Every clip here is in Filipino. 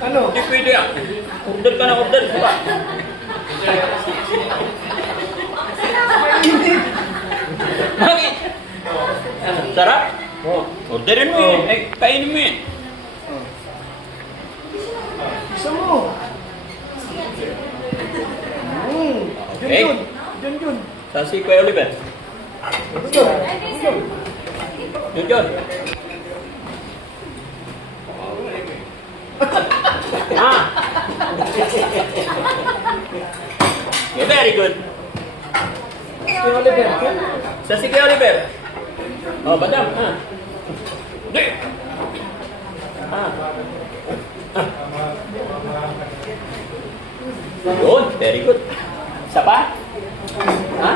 Ano? Hindi pwede ah. Order ka na order. Diba? Bakit? Sarap? Oh. Orderin mo yun. Ay, kainin mo yun. Isa mo. Okay. Yun. Saan si Kuya Oliver? Yun. Ah! Yeah, very good. Kuya Oliver. Sa si Kuya Oliver. Oh, badam. Ah. Hindi. Ah. Yun, very good. Isa pa? Ha?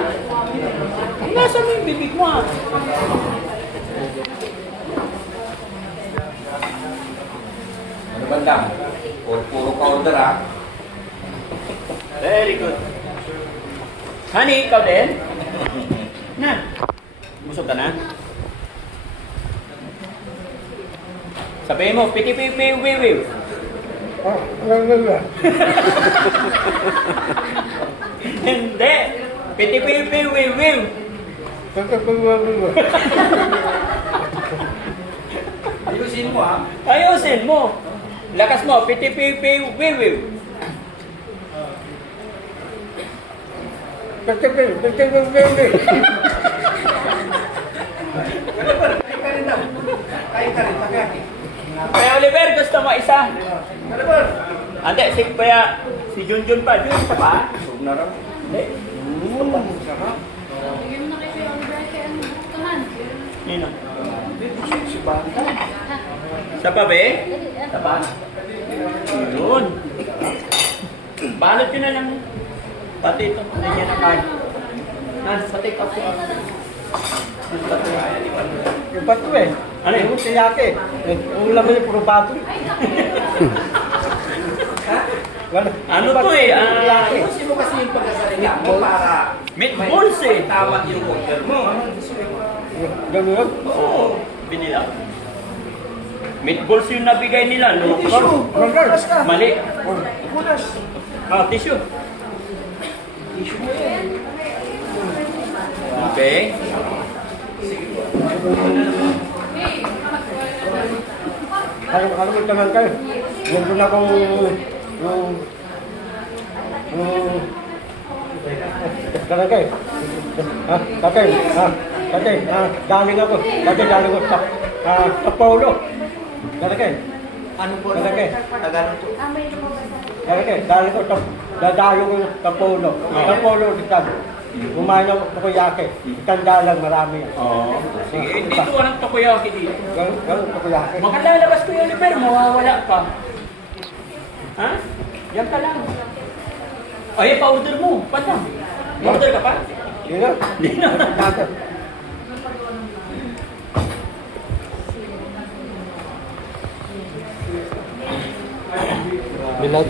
Nasa mo yung bibig mo ah. Ano bandang? Puro ka order ha? Very good. Honey, ikaw din? Na. Busog ka na? Sabihin mo, piti-pipi-wiwiw. Oh, wala. Hindi. Piti-pipi-wiwiw. Ayusin mo ha? Ayusin mo. Lakas mo, piti-pipi-wiwiw. Kain ka rin, pagkaki. Kaya Oliver, gusto mo isa? Kalabar! Ante, si Junjun pa. Jun, isa pa? Huwag na raw. Hindi. Sarap. Bigyan mo na kay Kuya Oliver kay ano, tuhan. Nino. Si Banta. Isa pa, be? Isa pa? Yun. Balot yun na lang. Pati ito. Hindi niya na kain. Nasa take up ko. Yung bato eh. Ano yun? Yung tiyake. Yung laman yung puro bato. Wala. Ano to eh? Ayusin mo kasi yung pagkasalita mo para Meatballs eh. tawag yung order mo. Ganun. Oo. Binila. Meatballs yung nabigay nila. No? Tissue. Kulas ka. Mali. Kulas. Ah, tissue. Tissue mo yan. Okay. Ano mo naman kayo? Nandun ako Galing kayo. Ha? Tatay. Ha? Tatay. Ha? Galing ako. Tatay, galing ako sa Paulo. Galing kayo. Ano po? Galing kayo. Tagalog to. Galing kayo. Galing ko dadayo ko sa Paulo. Sa Paulo, kumain ako sa kuyake. Tanda lang, marami yan. Oo. Sige, dito walang takoyaki dito. Ganun sa kuyake. Makalalabas ko yun, pero mawawala ka. Ha? Yan ka lang. Ay, pa-order mo. Padam. Order ka pa? Yun lang. Hindi na. Tatay. Bilad.